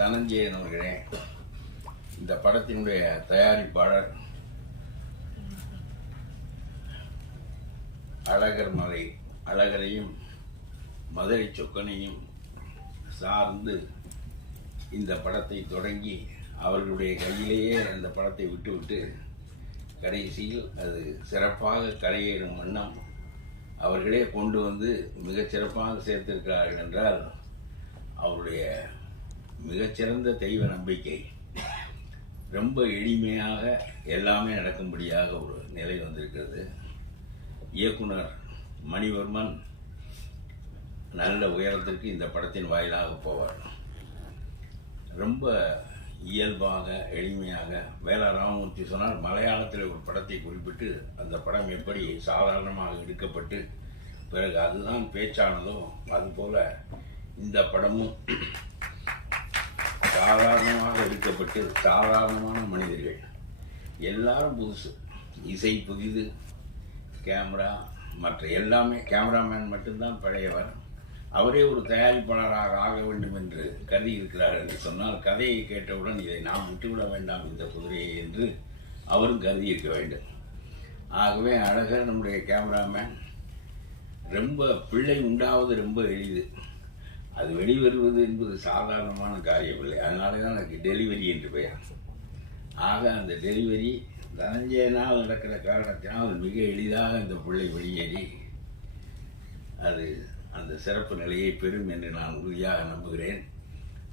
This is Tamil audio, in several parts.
தனஞ்சயன் அவர்களே, இந்த படத்தினுடைய தயாரிப்பாளர் அழகர் மலை அழகரையும் மதுரை சொக்கனையும் சார்ந்து இந்த படத்தை தொடங்கி அவர்களுடைய கையிலேயே அந்த படத்தை விட்டுவிட்டு கடைசியில் அது சிறப்பாக கரையேறும் வண்ணம் அவர்களே கொண்டு வந்து மிகச்சிறப்பாக சேர்த்திருக்கிறார்கள் என்றால் அவருடைய மிகச்சிறந்த தெய்வ நம்பிக்கை. ரொம்ப எளிமையாக எல்லாமே நடக்கும்படியாக ஒரு நிலை வந்திருக்கிறது. இயக்குனர் மணிவர்மன் நல்ல உயரத்திற்கு இந்த படத்தின் வாயிலாக போவார். ரொம்ப இயல்பாக எளிமையாக வேலா ராமமூர்த்தி சொன்னால் மலையாளத்தில் ஒரு படத்தை குறிப்பிட்டு அந்த படம் எப்படி சாதாரணமாக எடுக்கப்பட்டு பிறகு அதுதான் பேச்சானதோ அதுபோல இந்த படமும் சாதாரணமாக எடுக்கப்பட்டு சாதாரணமான மனிதர்கள் எல்லாரும் புதுசு, இசை புதிது, கேமரா மற்ற எல்லாமே. கேமராமேன் மட்டும்தான் பழையவர். அவரே ஒரு தயாரிப்பாளராக ஆக வேண்டும் என்று கருதி இருக்கிறார் என்று சொன்னால் கதையை கேட்டவுடன் இதை நாம் விட்டுவிட வேண்டாம் இந்த குதிரையை என்று அவரும் கருதி இருக்க வேண்டும். ஆகவே அழகர் நம்முடைய கேமராமேன். ரொம்ப பிள்ளை உண்டாவது ரொம்ப எளிது, அது வெளிவருவது என்பது சாதாரணமான காரியமில்லை. அதனால தான் எனக்கு டெலிவரி என்று பெயர். ஆக அந்த டெலிவரி தனஞ்சயனால் நடக்கிற காரணத்தினால் மிக எளிதாக அந்த பிள்ளை வெளியேறி அது அந்த சிறப்பு நிலையை பெறும் என்று நான் உறுதியாக நம்புகிறேன்.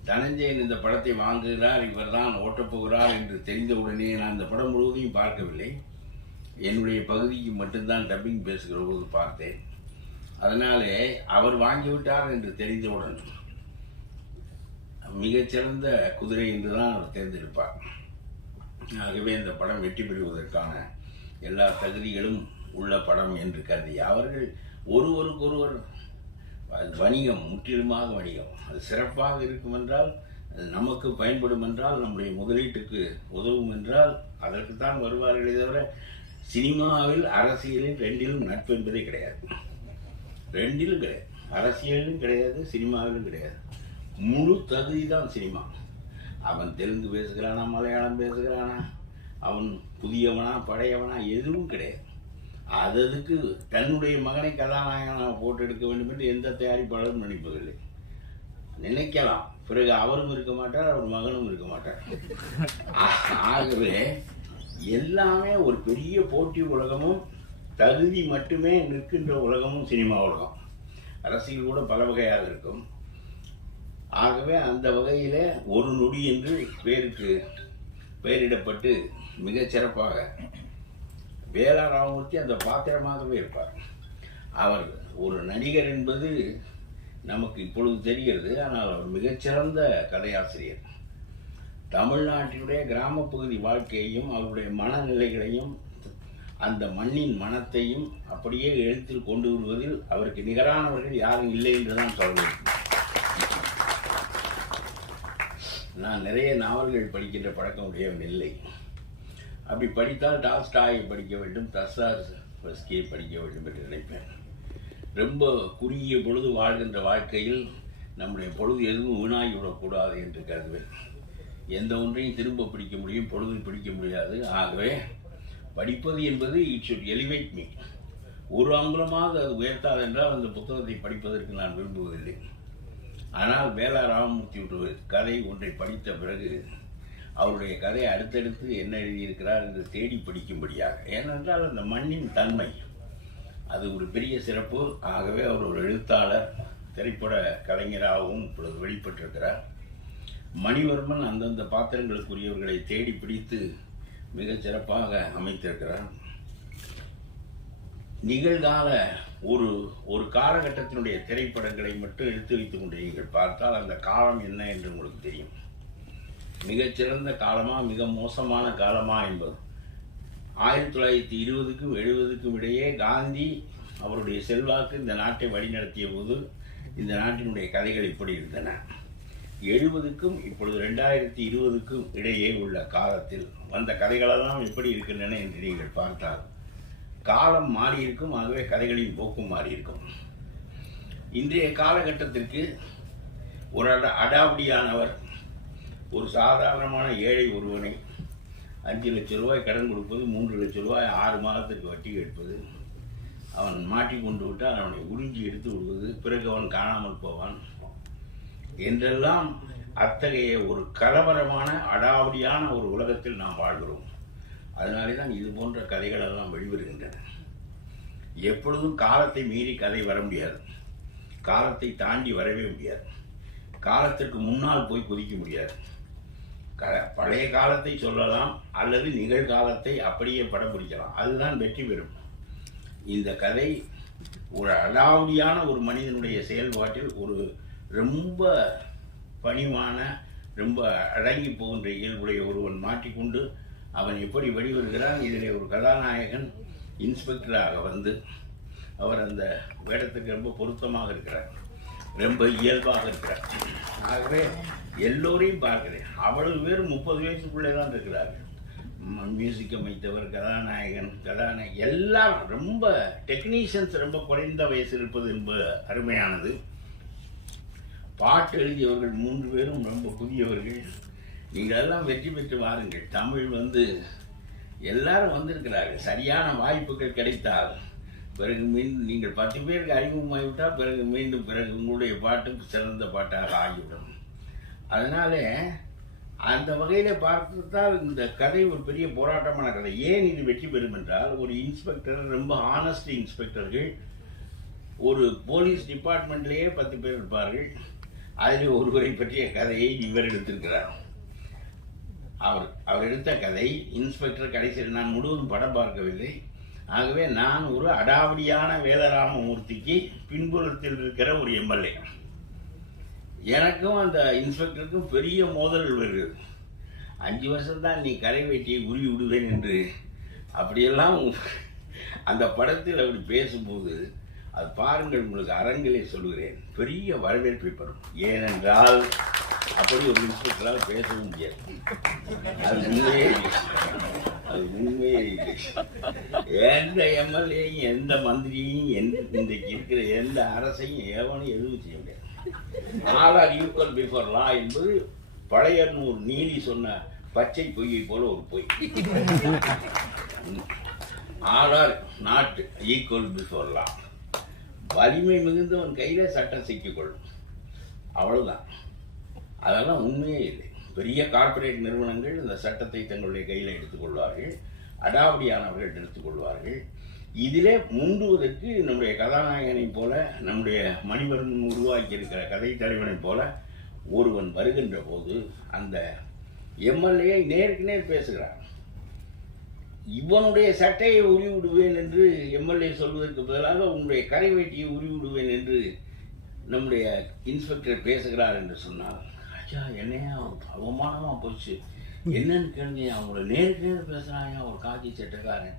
தனஞ்சயன் இந்த படத்தை வாங்குகிறார், இவர் தான் ஓட்டப்போகிறார் என்று தெரிந்தவுடனே நான் இந்த படம் முழுவதையும் பார்க்கவில்லை. என்னுடைய பகுதிக்கு மட்டும்தான் டப்பிங் பேசுகிற போது பார்த்தேன். அதனாலே அவர் வாங்கிவிட்டார் என்று தெரிந்தவுடன் மிகச்சிறந்த குதிரை என்றுதான் அவர் தேர்ந்தெடுப்பார். ஆகவே இந்த படம் வெற்றி பெறுவதற்கான எல்லா தகுதிகளும் உள்ள படம் என்று கருதி அவர்கள் ஒருவருக்கொருவர் வணிகம், முற்றிலுமாக வணிகம். அது சிறப்பாக இருக்கும் என்றால், அது நமக்கு பயன்படும் என்றால், நம்முடைய முதலீட்டுக்கு உதவும் என்றால் அதற்குத்தான் வருவார்களே தவிர சினிமாவில் அரசியலில் ரெண்டிலும் நட்பு என்பதே கிடையாது. ரெண்டிலும் கிடையாது, அரசியலிலும் கிடையாது, சினிமாவிலும் கிடையாது. முழு தகுதி தான் சினிமா. அவன் தெலுங்கு பேசுகிறானா, மலையாளம் பேசுகிறானா, அவன் புதியவனா பழையவனா எதுவும் கிடையாது. அதுக்கு தன்னுடைய மகனை கதாநாயகனாக போட்டு எடுக்க வேண்டும் என்று எந்த தயாரிப்பாளரும் நினைப்பதில்லை. நினைக்கலாம், பிறகு அவரும் இருக்க மாட்டார், அவர் மகனும் இருக்க மாட்டார். ஆகவே எல்லாமே ஒரு பெரிய போட்டி உலகமும் தகுதி மட்டுமே நிற்கின்ற உலகமும் சினிமா உலகம். அரசியல் கூட பல வகையாக இருக்கும். ஆகவே அந்த வகையில் ஒரு நொடி என்று பேருக்கு பெயரிடப்பட்டு மிகச் சிறப்பாக வேலா ராமமூர்த்தி அந்த பாத்திரமாகவே இருப்பார். அவர் ஒரு நடிகர் என்பது நமக்கு இப்பொழுது தெரிகிறது. ஆனால் அவர் மிகச்சிறந்த கதையாசிரியர். தமிழ்நாட்டினுடைய கிராமப்பகுதி வாழ்க்கையையும் அவருடைய மனநிலைகளையும் அந்த மண்ணின் மனத்தையும் அப்படியே எழுத்தில் கொண்டு வருவதில் அவருக்கு நிகரானவர்கள் யாரும் இல்லை என்றுதான் சொல்ல வேண்டும். நான் நிறைய நாவல்கள் படிக்கின்ற பழக்கம் உடையவன் இல்லை. அப்படி படித்தால் டால்ஸ்டாயை படிக்க வேண்டும், தஸ்தாயெவ்ஸ்கியை படிக்க வேண்டும் என்று நினைப்பேன். ரொம்ப குறுகிய பொழுது வாழ்கின்ற வாழ்க்கையில் நம்முடைய பொழுது எதுவும் வீணாகிவிடக்கூடாது என்று கருதுவேன். எந்த ஒன்றையும் திரும்ப பிடிக்க முடியும், பொழுது பிடிக்க முடியாது. ஆகவே படிப்பது என்பது இட் ஷுட் எலிவேட் மீ. ஒரு அங்குலமாக அது உயர்த்தாது என்றால் அந்த புத்தகத்தை படிப்பதற்கு நான் விரும்புவதில்லை. ஆனால் வேலா ராமமூர்த்தி கதை ஒன்றை படித்த பிறகு அவருடைய கதை அடுத்தடுத்து என்ன எழுதியிருக்கிறார் என்று தேடி படிக்கும்படியாக. ஏனென்றால் அந்த மண்ணின் தன்மை அது ஒரு பெரிய சிறப்பு. ஆகவே அவர் ஒரு எழுத்தாளர், திரைப்பட கலைஞராகவும் இப்பொழுது வெளிப்பட்டிருக்கிறார். மணிவர்மன் அந்தந்த பாத்திரங்களுக்குரியவர்களை தேடி பிடித்து மிகச் சிறப்பாக அமைத்திருக்கிறார். நிகழ்கால ஒரு காலகட்டத்தினுடைய திரைப்படங்களை மட்டும் எடுத்து வைத்துக் கொண்டு நீங்கள் பார்த்தால் அந்த காலம் என்ன என்று உங்களுக்கு தெரியும். மிகச்சிறந்த காலமா மிக மோசமான காலமா என்பது 1920க்கும் 70க்கும் இடையே காந்தி அவருடைய செல்வாக்கு இந்த நாட்டை வழிநடத்திய போது இந்த நாட்டினுடைய கதைகள் இப்படி இருந்தன. 70க்கும் இப்பொழுது 2020க்கும் இடையே உள்ள காலத்தில் வந்த கதைகளெல்லாம் எப்படி இருக்கின்றன என்று நீங்கள் பார்த்தால் காலம் மாறியிருக்கும். ஆகவே கதைகளின் போக்கும் மாறியிருக்கும். இன்றைய காலகட்டத்திற்கு ஒரு அடாவடியானவர் ஒரு சாதாரணமான ஏழை ஒருவனை 5 லட்சம் ரூபாய் கடன் கொடுப்பது, 3 லட்சம் ரூபாய் 6 மாதத்திற்கு வட்டி எடுப்பது, அவன் மாட்டிக்கொண்டு விட்டால் அவனை உறிஞ்சி எடுத்து விடுவது, பிறகு அவன் காணாமல் போவான் என்றெல்லாம் அத்தகைய ஒரு கலவரமான அடாவடியான ஒரு உலகத்தில் நாம் வாழ்கிறோம். அதனாலே தான் இது போன்ற கதைகள் எல்லாம் வெளிவருகின்றன. எப்பொழுதும் காலத்தை மீறி கதை வர முடியாது, காலத்தை தாண்டி வரவே முடியாது, காலத்திற்கு முன்னால் போய் குதிக்க முடியாது. பழைய காலத்தை சொல்லலாம் அல்லது நிகழ்காலத்தை அப்படியே படம் பிடிக்கலாம், அதுதான் வெற்றி பெறும். இந்த கதை ஒரு அடாவடியான ஒரு மனிதனுடைய செயல்பாட்டில் ஒரு ரொம்ப பணிவான, ரொம்ப அடங்கி போகின்ற இயல்புடைய ஒருவன் மாட்டிக்கொண்டு அவன் எப்படி வெளிவருகிறான். இதில் ஒரு கதாநாயகன் இன்ஸ்பெக்டராக வந்து அவர் அந்த வேடத்துக்கு ரொம்ப பொருத்தமாக இருக்கிறார், ரொம்ப இயல்பாக இருக்கிறார். ஆகவே எல்லோரையும் பார்க்கிறேன். அவ்வளவு பேர் 30 வயசுக்குள்ளே தான் இருக்கிறார்கள். மியூசிக் அமைத்தவர், கதாநாயகன் எல்லாரும் ரொம்ப டெக்னீஷியன்ஸ் ரொம்ப குறைந்த வயசு இருப்பது என்பது அருமையானது. பாட்டு எழுதியவர்கள் 3 பேரும் ரொம்ப புதியவர்கள். நீங்கள் எல்லாம் வெற்றி பெற்று வாருங்கள். தமிழ் எல்லாரும் வந்திருக்கிறார்கள். சரியான வாய்ப்புகள் கிடைத்தால் பிறகு மீண்டும் நீங்கள் 10 பேருக்கு அறிமுகமாகிவிட்டால் பிறகு உங்களுடைய பாட்டு சிறந்த பாட்டாக ஆகிவிடும். அதனால அந்த வகையில் பார்த்தால் இந்த கதை ஒரு பெரிய போராட்டமான கதை. ஏன் இது வெற்றி பெறும் என்றால், ஒரு இன்ஸ்பெக்டர், ரொம்ப ஆனஸ்ட் இன்ஸ்பெக்டர்கள், ஒரு போலீஸ் டிபார்ட்மெண்ட்லேயே 10 பேர் இருப்பார்கள். அதில் ஒருவரை பற்றிய கதையை இவர் எடுத்திருக்கிறார். அவர் எடுத்த கதை இன்ஸ்பெக்டர். கடைசியில் நான் முழுவதும் படம் பார்க்கவில்லை. ஆகவே நான் ஒரு அடாவடியான வேலராமமூர்த்திக்கு பின்புறத்தில் இருக்கிற ஒரு எம்எல்ஏ. எனக்கும் அந்த இன்ஸ்பெக்டருக்கும் பெரிய மோதல்கள் வருகிறது. 5 வருஷம்தான் நீ கரை வெட்டியை உருவி விடுவேன் என்று அப்படியெல்லாம் அந்த படத்தில் அப்படி பேசும்போது அது பாருங்கள், உங்களுக்கு அரங்கிலே சொல்கிறேன், பெரிய வரவேற்பை பெறும். ஏனென்றால் அப்படி ஒரு இன்ஸ்பெக்டரால் பேசவும் முடியாது. அது உண்மையே இல்லை. எந்த எம்எல்ஏயும் எந்த மந்திரியும் இன்றைக்கு இருக்கிற எந்த அரசையும் எவனும் எதுவும் செய்ய முடியாது. All are equal before law என்பது பழையனூர் நீதி சொன்ன பச்சை பொய்யை போல ஒரு பொய். All are not equal before law. வலிமை மிகுந்தவன் கையில சட்டம் சிக்கிக்கொள்ளும், அவ்வளவுதான். அதெல்லாம் உண்மையே இல்லை. பெரிய கார்ப்பரேட் நிறுவனங்கள் இந்த சட்டத்தை தங்களுடைய கையில் எடுத்துக்கொள்வார்கள், அடாவடியானவர்கள் எடுத்துக்கொள்வார்கள். இதிலே முந்துவதற்கு நம்முடைய கதாநாயகனை போல, நம்முடைய மணிவர்மன் உருவாக்கி இருக்கிற கதை தலைவனை போல ஒருவன் வருகின்ற போது அந்த எம்எல்ஏ நேருக்கு நேர் பேசுகிறான். இவனுடைய சட்டையை உருவி விடுவேன் என்று எம்எல்ஏ சொல்வதற்கு பதிலாக உன்னுடைய கரை வேட்டியை உருவி விடுவேன் என்று நம்முடைய இன்ஸ்பெக்டர் பேசுகிறார் என்று சொன்னால், ஐயா என்னையா அவமானமா போச்சு, என்னன்னு கேளுங்க, அவங்கள நேருக்கு நேர் பேசுறாங்க, ஒரு காக்கி சட்டைக்காரன்,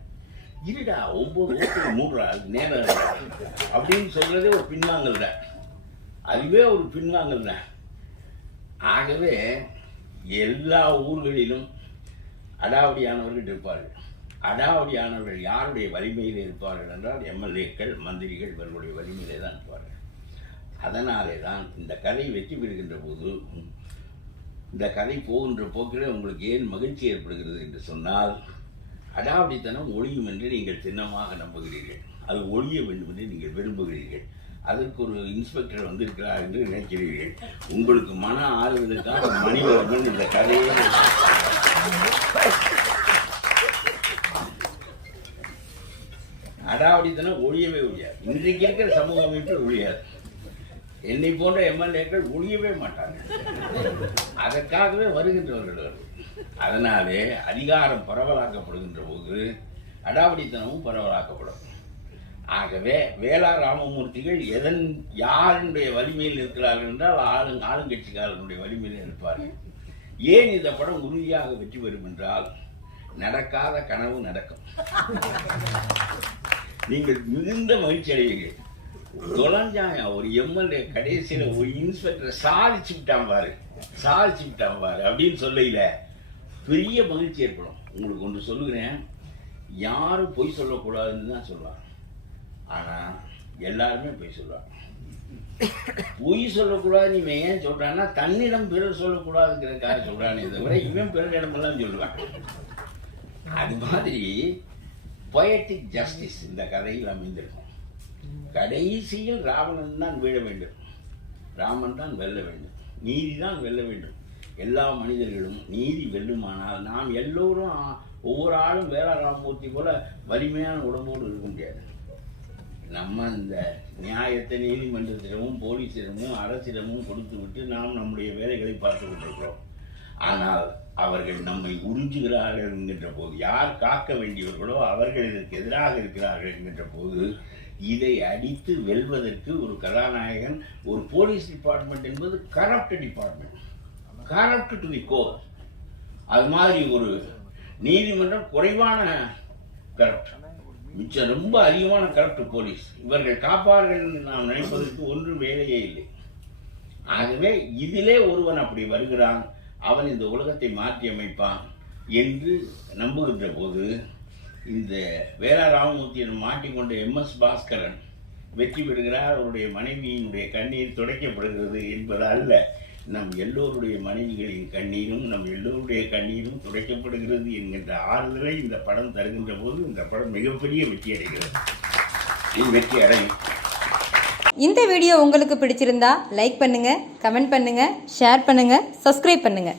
இருடா 9 ஓட்டு 3 நேரம் அப்படின்னு சொல்றதே ஒரு பின்வாங்கல் தான். அதுவே ஒரு பின்வாங்கல் தான். ஆகவே எல்லா ஊர்களிலும் அடாவடியானவர்கள் இருப்பார்கள். அடாவடியானவர்கள் யாருடைய வலிமையில் இருப்பார்கள் என்றால் எம்எல்ஏக்கள், மந்திரிகள், இவர்களுடைய வலிமையிலே தான் இருப்பார்கள். அதனாலே தான் இந்த கதை வெற்றி பெறுகின்ற போது, இந்த கதை போகின்ற போக்கிலே உங்களுக்கு ஏன் மகிழ்ச்சி ஏற்படுகிறது என்று சொன்னால், அடாவடித்தனம் ஒழியும் என்று நீங்கள் சின்னமாக நம்புகிறீர்கள், அது ஒழிய வேண்டும் என்று நீங்கள் விரும்புகிறீர்கள். அதற்கு ஒரு இன்ஸ்பெக்டர் வந்திருக்கிறார் என்று நினைக்கிறீர்கள். உங்களுக்கு மன ஆறுவதற்காக மணிவர்மன் இந்த கதையை அடாவடித்தனம் ஒழியவே ஒழியாது. இன்றைக்கு இருக்கிற சமூக அமைப்பில் ஒழியாது. என்னை போன்ற எம்எல்ஏக்கள் ஒழியவே மாட்டாங்க. அதற்காகவே வருகின்றவர்கள். அதனாலே அதிகாரம் பரவலாக்கப்படுகின்ற போது அடாவடித்தனமும் பரவலாக்கப்படும். ஆகவே வேளா ராமமூர்த்திகள் யாருடைய வலிமையில் இருக்கிறார்கள் என்றால் ஆளுங்கட்சிக்காரனுடைய வலிமையில் இருப்பார்கள். ஏன் இந்த படம் உறுதியாக வெற்றி பெறும் என்றால், நடக்காத கனவு நடக்கும். நீங்கள் மிகுந்த மகிழ்ச்சி அடைவீர்கள். தொலைஞ்சாயா ஒரு எம்எல்ஏ கடைசியில் ஒரு இன்ஸ்பெக்டர் சாதிச்சு விட்டான் பாரு அப்படின்னு சொல்லையில பெரிய மகிழ்ச்சி ஏற்படும். உங்களுக்கு ஒன்று சொல்லுகிறேன், யாரும் பொய் சொல்லக்கூடாதுன்னு தான் சொல்லுவாங்க. ஆனால் எல்லாருமே பொய் சொல்லுவாங்க. பொய் சொல்லக்கூடாது இவன் ஏன் சொல்றான்னா தன்னிடம் பிறர் சொல்லக்கூடாதுங்கிறதுக்காக சொல்றானே தவிர இவன் பிறரிடமெல்லாம் சொல்லுவான். அது மாதிரி பொயட்டிக் ஜஸ்டிஸ் இந்த கதையில் அமைந்திருக்கும். கடைசியில் ராவணன் தான் வீழ வேண்டும், ராமன் தான் வெல்ல வேண்டும், நீதி தான் வெல்ல வேண்டும். எல்லா மனிதர்களும் நீதி வெல்லுமானால் நாம் எல்லோரும் ஒவ்வொரு ஆளும் வேளா ராமமூர்த்தி போல வலிமையான உடம்போடு இருக்க முடியாது. நம்ம இந்த நியாயத்தை நீதிமன்றத்திடமும் போலீஸிடமும் அரசிடமும் கொடுத்து விட்டு நாம் நம்முடைய வேலைகளை பார்த்து கொண்டிருக்கிறோம். ஆனால் அவர்கள் நம்மை உறிஞ்சுகிறார்கள் என்கின்ற போது, யார் காக்க வேண்டியவர்களோ அவர்கள் இதற்கு எதிராக இருக்கிறார்கள் என்கின்ற போது, இதை அடித்து வெல்வதற்கு ஒரு கதாநாயகன், ஒரு போலீஸ் டிபார்ட்மெண்ட் என்பது corrupt department, corrupt to the core. அது மாதிரி ஒரு நீதிமன்றம் குறைவான கரப்ட், மிச்சம் ரொம்ப அதிகமான கரப்ட் போலீஸ். இவர்கள் காப்பார்கள் நாம் நினைப்பதற்கு ஒன்றும் வேலையே இல்லை. ஆகவே இதிலே ஒருவன் அப்படி வருகிறான், அவன் இந்த உலகத்தை மாற்றி அமைப்பான் என்று நம்புகின்ற போது, இந்த வேளா ராமமூர்த்தியிடம் மாட்டிக்கொண்ட MS பாஸ்கரன் வெற்றி பெறுகிறார். அவருடைய மனைவியினுடைய கண்ணீர் துடைக்கப்படுகிறது என்பது அல்ல, நம் எல்லோருடைய மனைவிகளின் கண்ணீரும் நம் எல்லோருடைய கண்ணீரும் துடைக்கப்படுகிறது என்கின்ற ஆறுதலை இந்த படம் தருகின்ற போது இந்த படம் மிகப்பெரிய வெற்றி அடைகிறது. வெற்றி அடையும். இந்த வீடியோ உங்களுக்கு பிடிச்சிருந்தா லைக் பண்ணுங்க, கமெண்ட் பண்ணுங்க, ஷேர் பண்ணுங்க, சப்ஸ்கிரைப் பண்ணுங்க.